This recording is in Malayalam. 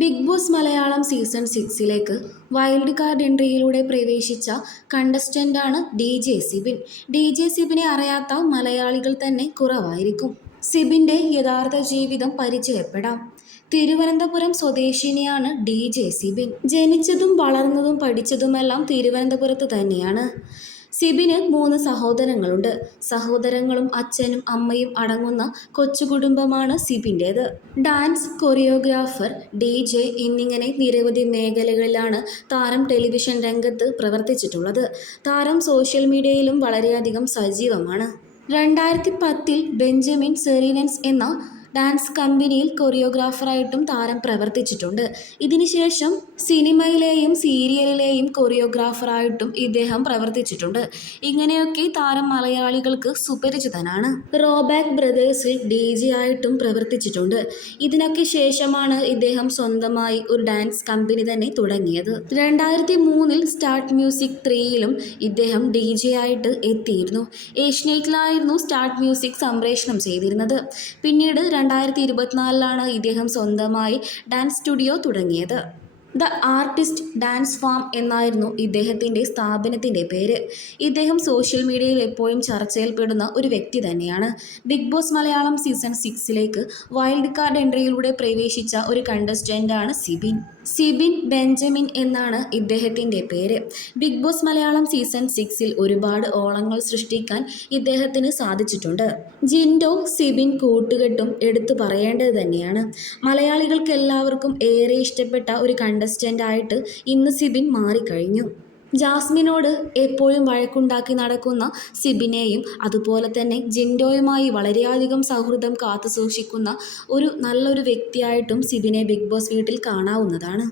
ബിഗ് ബോസ് മലയാളം സീസൺ 6ലേക്ക് വൈൽഡ് കാർഡ് എൻട്രിയിലൂടെ പ്രവേശിച്ച കണ്ടസ്റ്റന്റാണ് ഡി.ജെ. സിബിൻ. ഡി.ജെ. സിബിനെ അറിയാത്ത മലയാളികൾ തന്നെ കുറവായിരിക്കും. സിബിന്റെ യഥാർത്ഥ ജീവിതം പരിചയപ്പെടാം. തിരുവനന്തപുരം സ്വദേശിനിയാണ് ഡി.ജെ. സിബിൻ. ജനിച്ചതും വളർന്നതും പഠിച്ചതുമെല്ലാം തിരുവനന്തപുരത്ത് തന്നെയാണ്. സിബിന് 3 സഹോദരങ്ങളുണ്ട്. സഹോദരങ്ങളും അച്ഛനും അമ്മയും അടങ്ങുന്ന കൊച്ചുകുടുംബമാണ് സിബിൻ്റേത്. Dance, choreographer, ഡി.ജെ. എന്നിങ്ങനെ നിരവധി മേഖലകളിലാണ് താരം ടെലിവിഷൻ രംഗത്ത് പ്രവർത്തിച്ചിട്ടുള്ളത്. താരം സോഷ്യൽ മീഡിയയിലും വളരെയധികം സജീവമാണ്. 2010-ൽ ബെഞ്ചമിൻ സെറിനൻസ് എന്ന ഡാൻസ് കമ്പനിയിൽ കൊറിയോഗ്രാഫറായിട്ടും താരം പ്രവർത്തിച്ചിട്ടുണ്ട്. ഇതിനുശേഷം സിനിമയിലെയും സീരിയലിലെയും കൊറിയോഗ്രാഫറായിട്ടും ഇദ്ദേഹം പ്രവർത്തിച്ചിട്ടുണ്ട്. ഇങ്ങനെയൊക്കെ താരം മലയാളികൾക്ക് സുപരിചിതനാണ്. റോബാക്ക് ബ്രദേഴ്സിൽ ഡി.ജെ. ആയിട്ടും പ്രവർത്തിച്ചിട്ടുണ്ട്. ഇതിനൊക്കെ ശേഷമാണ് ഇദ്ദേഹം സ്വന്തമായി ഒരു ഡാൻസ് കമ്പനി തന്നെ തുടങ്ങിയത്. 2003-ൽ സ്റ്റാർട്ട് മ്യൂസിക് 3യിലും ഇദ്ദേഹം ഡി.ജെ. ആയിട്ട് എത്തിയിരുന്നു. ഏഷ്യാനെറ്റിലായിരുന്നു സ്റ്റാർട്ട് മ്യൂസിക് സംപ്രേഷണം ചെയ്തിരുന്നത്. പിന്നീട് 2024-ലാണ് ഇദ്ദേഹം സ്വന്തമായി ഡാൻസ് സ്റ്റുഡിയോ തുടങ്ങിയത്. ദ ആർട്ടിസ്റ്റ് ഡാൻസ് ഫാം എന്നായിരുന്നു ഇദ്ദേഹത്തിൻ്റെ സ്ഥാപനത്തിൻ്റെ പേര്. ഇദ്ദേഹം സോഷ്യൽ മീഡിയയിൽ എപ്പോഴും ചർച്ചയിൽപ്പെടുന്ന ഒരു വ്യക്തി തന്നെയാണ്. ബിഗ് ബോസ് മലയാളം സീസൺ 6ലേക്ക് വൈൽഡ് കാർഡ് എൻട്രിയിലൂടെ പ്രവേശിച്ച ഒരു കണ്ടസ്റ്റന്റാണ് സിബിൻ. സിബിൻ ബെഞ്ചമിൻ എന്നാണ് ഇദ്ദേഹത്തിൻ്റെ പേര്. ബിഗ് ബോസ് മലയാളം സീസൺ 6ൽ ഒരുപാട് ഓളങ്ങൾ സൃഷ്ടിക്കാൻ ഇദ്ദേഹത്തിന് സാധിച്ചിട്ടുണ്ട്. ജിൻഡോ സിബിൻ കൂട്ടുകെട്ടും എടുത്തു പറയേണ്ടത് തന്നെയാണ്. മലയാളികൾക്ക് എല്ലാവർക്കും ഏറെ ഇഷ്ടപ്പെട്ട ഒരു കണ്ടസ്റ്റൻ്റായിട്ട് ഇന്ന് സിബിൻ മാറിക്കഴിഞ്ഞു. ജാസ്മിനോട് എപ്പോഴും വഴക്കുണ്ടാക്കി നടക്കുന്ന സിബിനെയും അതുപോലെ തന്നെ ജിൻഡോയുമായി വളരെയധികം സൗഹൃദം കാത്തുസൂക്ഷിക്കുന്ന നല്ലൊരു വ്യക്തിയായിട്ടും സിബിനെ ബിഗ് ബോസ് വീട്ടിൽ കാണാവുന്നതാണ്.